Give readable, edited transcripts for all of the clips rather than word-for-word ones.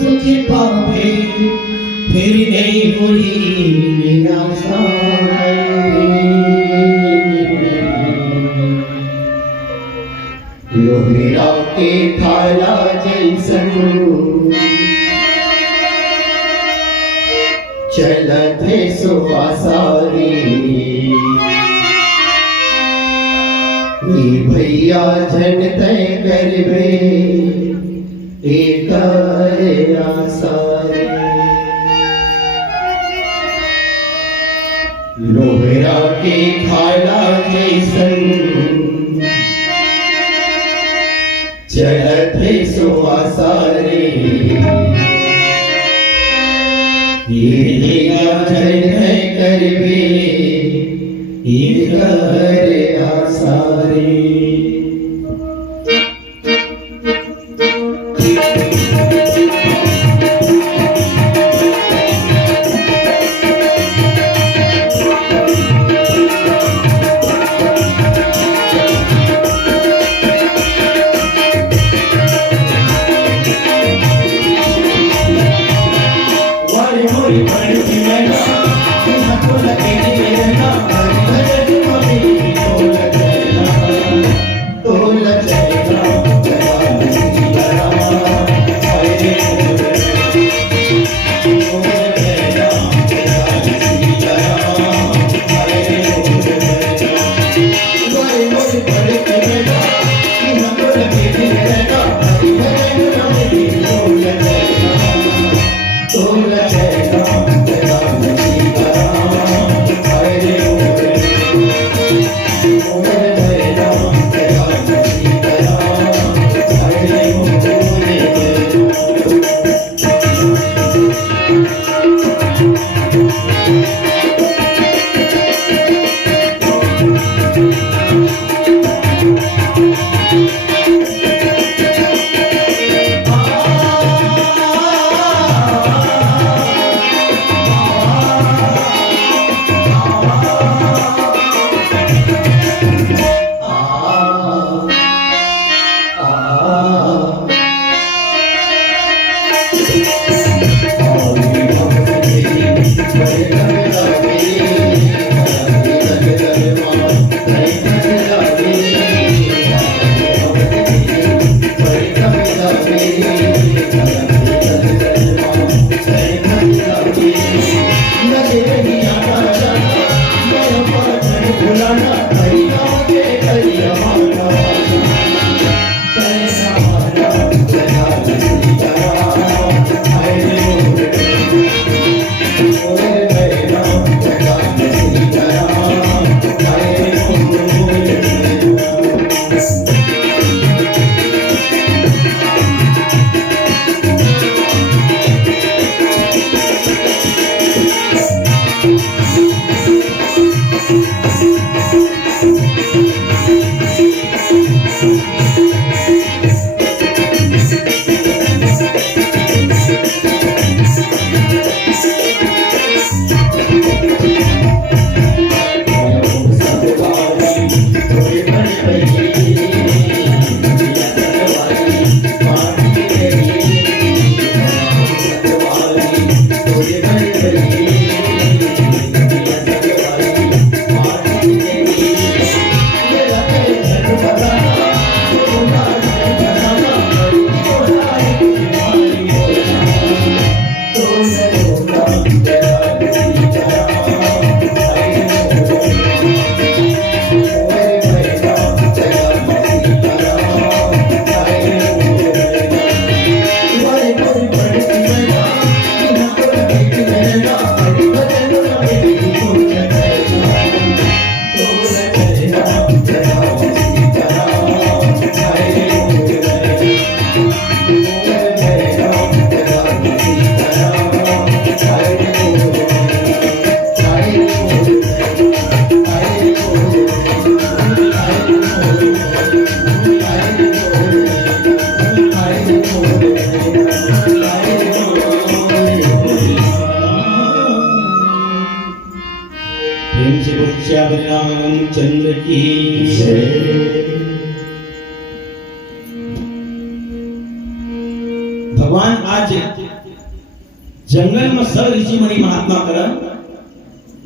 तुझे पावे फिर नहीं हुई निराशा। लोहरा के थाला जैसन चलत है सुवासारी, भैया झन तय करबे एक आसारी। लोहरा के खाला जैसन चलत है सुवासारी, भैया झन तय करबे एक आसारी। चंद्र की भगवान आज जंगल में सब ऋषि मुनि महात्मा कर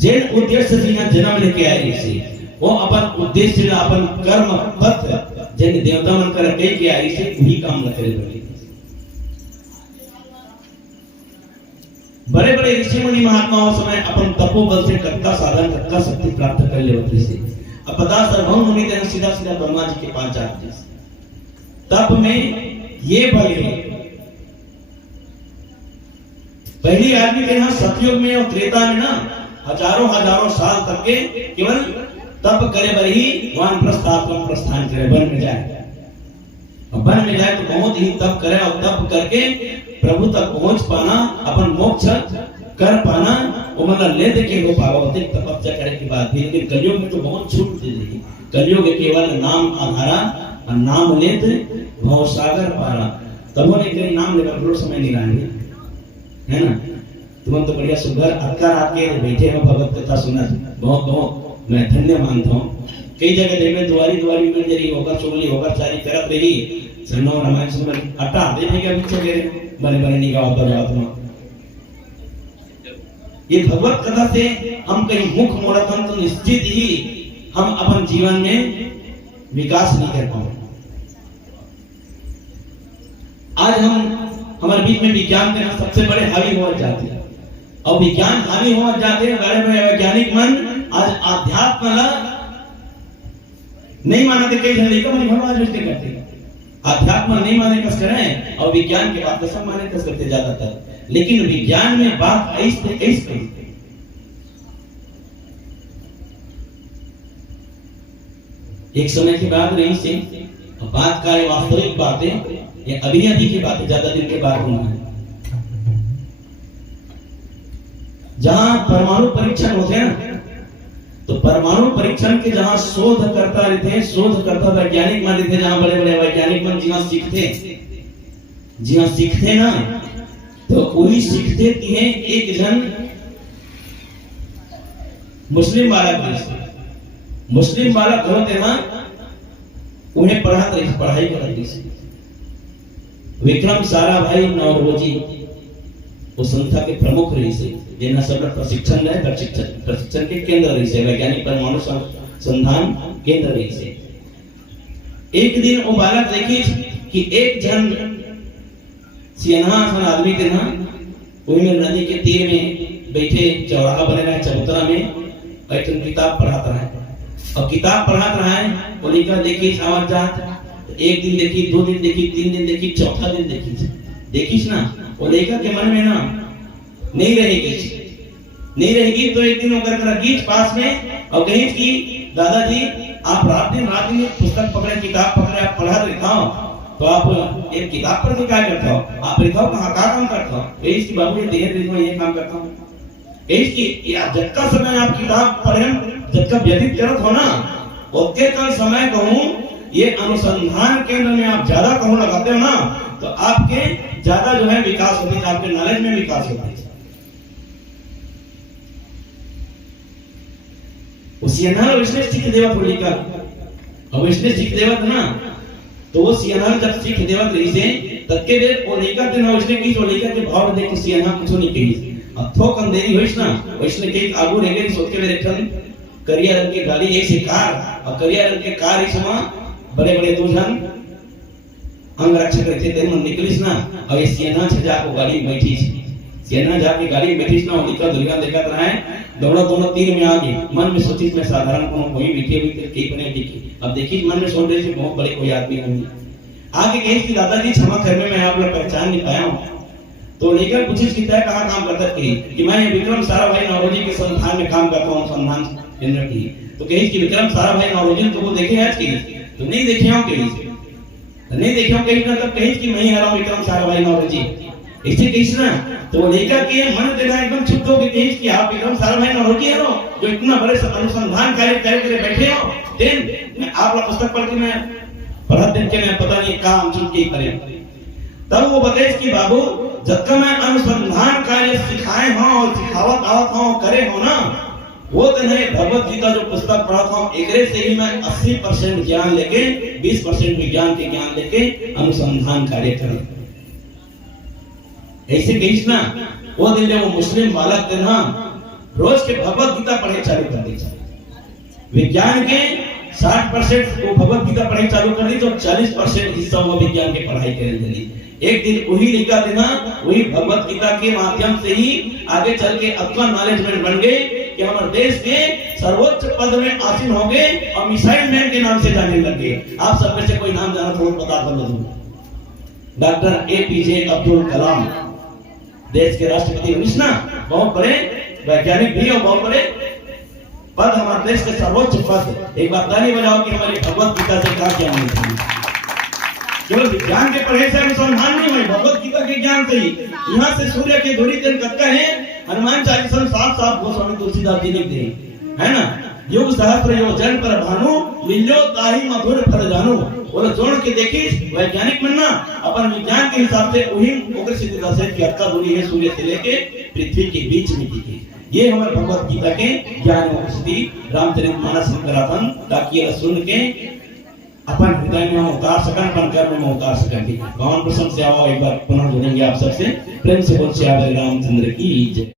जेन उद्देश्य से यहाँ जन्म लेके आए ऋषि वो अपन उद्देश्य अपन कर्म पथ जेन देवता मन कर के आए ऋषि वही काम न करे बड़े बड़े ऋषि मुनि महात्माओं समय अपन तपोबल से कत्ता साधन कत्ता शक्ति प्राप्त कर ले होते थे। अब पता सर्वभौम मुनि ने सीधा सीधा ब्रह्मा जी के पास जाते तब में ये बल है पहली आदमी के यहाँ सतयुग में और त्रेता में ना हजारों हजारों साल तक के केवल तप करे बर ही वानप्रस्थाश्रम प्रस्थान करे वन में जाए और वन में जाए तो बहुत ही तप करे और तप करके प्रभु तक पहुंच पाना अपन मोक्ष कर पाना वो मतलब ले दे के हो पावा होते तपस्या करे के बाद भी। लेकिन कलयुग में तो बहुत छूट दे दी कलयुग केवल नाम आधारा और नाम लेत भव सागर पारा तब ने कहीं नाम लेकर थोड़ा समय नहीं लाएंगे है ना। तुम तो बढ़िया सुगर अक्का रात के बैठे हो भगवत कथा सुना बहुत बहुत मैं धन्य मानता हूँ। कई जगह देवे द्वारी द्वारी मिल जरी होकर चुगली होकर चारी करत रही सन्नो रामायण सुन हटा देने के पीछे गए बड़े बड़े निगाह पर बात में ये भगवत कथा से हम कहीं मुख मोड़तन तो निश्चित ही हम अपन जीवन में विकास नहीं कर पाएंगे। आज हम हमारे बीच में विज्ञान के सबसे बड़े हावी हो जाते हैं और विज्ञान हावी हो जाते हैं बड़े बड़े वैज्ञानिक मन आज आध्यात्म नहीं मानते कई जन लेकर मन भगवान दृष्टि करते हैं आध्यात्म नहीं माने कस करें और विज्ञान के बात सब माने कस करते ज्यादातर। लेकिन विज्ञान में बात ऐसे एक समय की बात नहीं से बात का ये वास्तविक बातें ये अभी अभी की बातें ज्यादा दिन के बाद होना है। जहां परमाणु परीक्षण होते हैं ना तो परमाणु परीक्षण के जहां शोध करता रहते हैं शोध करता वैज्ञानिक मान थे जहां बड़े बड़े वैज्ञानिक मन जहां सीखते ना तो वही सीखते थे एक जन मुस्लिम बालक होते ना उन्हें पढ़ाई कराती विक्रम साराभाई नौरोजी वो संस्था के प्रमुख रही से जेना सब प्रशिक्षण है प्रशिक्षण के केंद्र रही से वैज्ञानिक परमाणु संधान केंद्र रही से। एक दिन वो बालक देखी कि एक जन सियाना आदमी थे ना वही में नदी के तीर में बैठे चौराहा बने रहा चबूतरा में एक किताब पढ़ाता है और किताब पढ़ाता है वो लिखा देखी आवाज जात एक दिन देखी दो दिन देखी तीन दिन देखी चौथा दिन देखी ना वो लेखक के मन में ना नहीं रहेगी तो एक दिन होकर गीच पास में और कहीं की दादाजी आप रात दिन पुस्तक पकड़े किताब पकड़े आप पढ़ा लिखा हो तो आप एक किताब पढ़ के क्या करते हो आप लिखाओ कहाँ क्या काम करते हो इसकी बाबू ये ये काम करता हूँ इसकी जब का समय आप किताब पढ़े जब का व्यतीत करत हो ना उतने का समय कहूँ ये अनुसंधान केंद्र में आप ज्यादा कहूँ लगाते हो ना तो आपके ज्यादा जो है विकास होती है आपके नॉलेज में विकास होता है। सियानाल विष्णु सिख देवत होली का और विष्णु सिख देवत ना तो वो सियानाल जब सिख देवत रही से तत्के देर वो लेकर के ना विष्णु की जो लेकर के भाव देख के सियाना कुछ नहीं कही अब थोक अंधेरी होइस ना विष्णु के आगू रह गई सोच के मेरे ठन करिया रंग के गाड़ी एक से कार और करिया रंग के कार इस समय बड़े बड़े दो जन अंग रक्षक रहते थे मन निकलिस ना और ये सियाना से जाकर गाड़ी में बैठी सियाना जाके गाड़ी में बैठी ना निकल दुर्गा देखा रहा है दौड़ा दोनों तीर में आ गए मन में सोची मैं साधारण कोई बैठे हुई कहीं बने दिखी अब देखी मन में सोच रहे थे बहुत बड़े कोई आदमी नहीं आगे कही कि दादाजी क्षमा करने में आप लोग पहचान नहीं पाया हूँ तो लेकर पूछिस कि तय कहाँ काम करता कि मैं विक्रम साराभाई नौरोजी के संस्थान में काम करता हूँ संधान केंद्र की तो कही कि विक्रम साराभाई नौरोजी तो वो देखे आज की तो नहीं देखे हूँ कहीं नहीं देखे हूँ कहीं मतलब कहीं कि मैं ही हरा विक्रम साराभाई नौरोजी इसे कहीं ना तो वो लेकर के मन देना एकदम छुट्ट हो गई कि आप विक्रम साराभाई नौरोजी हो जो इतना बड़े अनुसंधान कार्य करे बैठे हो देन आप लोग पुस्तक पढ़ के मैं पढ़ा दिन के मैं पता नहीं काम चुन के करें तब वो बताए कि बाबू जब मैं अनुसंधान कार्य सिखाए हो और सिखावत आवत हो करे हो ना वो तो नहीं भगवत गीता जो पुस्तक पढ़ा था एकरे से ही मैं 80% ज्ञान लेके 20% विज्ञान के ज्ञान लेके अनुसंधान कार्य करें ऐसे कहीं ना वो दिन जब वो मुस्लिम बालक थे ना, रोज के भगवत गीता पढ़े चालू कर दी। विज्ञान के 60% को भगवत गीता पढ़ाई चालू कर दी, तो 40% हिस्सा वो विज्ञान की पढ़ाई करने लगी। एक दिन वही लिखा देना, वही भगवत गीता के माध्यम से ही आगे चल के अथवा नॉलेजमेंट बन गए कि हमारे देश के सर्वोच्च पद में आसीन हो गए और मिसाइल मैन के नाम से जाने लगे। आप सब में से कोई नाम जाना थोड़ा बता दो। डॉक्टर APJ अब्दुल कलाम देश के राष्ट्रपति बने ना, बहुत बड़े वैज्ञानिक भी और बहुत बड़े पद, हमारे देश के सर्वोच्च पद। एक बात ताली बजाओ कि हमारी भगवत गीता से क्या ज्ञान मिलता है। केवल विज्ञान के पढ़े से अनुसंधान नहीं हुए, भगवत गीता के ज्ञान से ही। यहाँ से सूर्य के धुरी दिन कत्ता है, हनुमान चालीसा साफ साफ गोस्वामी तुलसीदास जी लिखते हैं, है ना। युग सहस्त्र योजन पर भानु, मिलो ताही मधुर फल जानो। बोलो जोड़ के देखी, वैज्ञानिक बनना अपन विज्ञान के हिसाब से वही ओकर सिद्धांत से क्या दूरी है सूर्य से लेके पृथ्वी के बीच में की। ये हमारे भगवत गीता के ज्ञान उपस्थिति रामचरितमानस में कराथन, ताकि ये सुन के अपन हृदय में उतार सकन, अपन कर्म में उतार सकन। भगवान प्रसन्न से आओ, एक बार पुनः जुड़ेंगे आप सबसे। प्रेम से बोल श्री रामचंद्र की जय।